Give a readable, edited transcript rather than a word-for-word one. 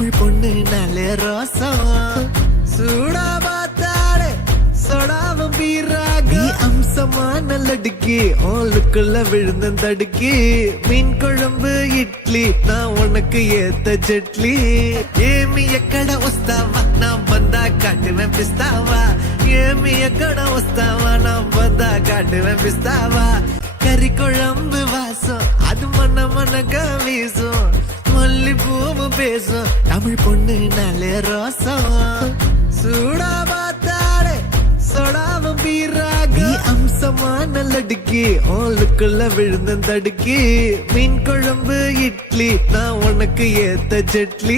தமிழ் பொண்ணு நாளே ரோசம் சூடா பார்த்தாலே சொடாவும் பீராக அம்சமான லடுக்கி ஓலுக்குள்ள விழுந்த தடுக்கி மீன் குழம்பு இட்லி நான் உனக்கு ஏத்த ஜெட்லி ஏமிய கடை ஒஸ்தாவா நான் வந்தா காட்டுவேன் பிஸ்தாவா ஏமிய கடை ஒஸ்தாவா நான் வந்தா காட்டுவேன் பிஸ்தாவா கறி குழம்பு வாசம் அது மனக வீசும் மல்லி பூவும் பேசும் தமிழ் பொண்ணு நாளே ரோசம் சூடா பார்த்தாலே சொடாவும் பீராக அம்சமான லடுக்கி ஓலுக்குள்ள விழுந்த தடுக்கி மீன் குழம்பு இட்லி நான் உனக்கு ஏத்த ஜெட்லி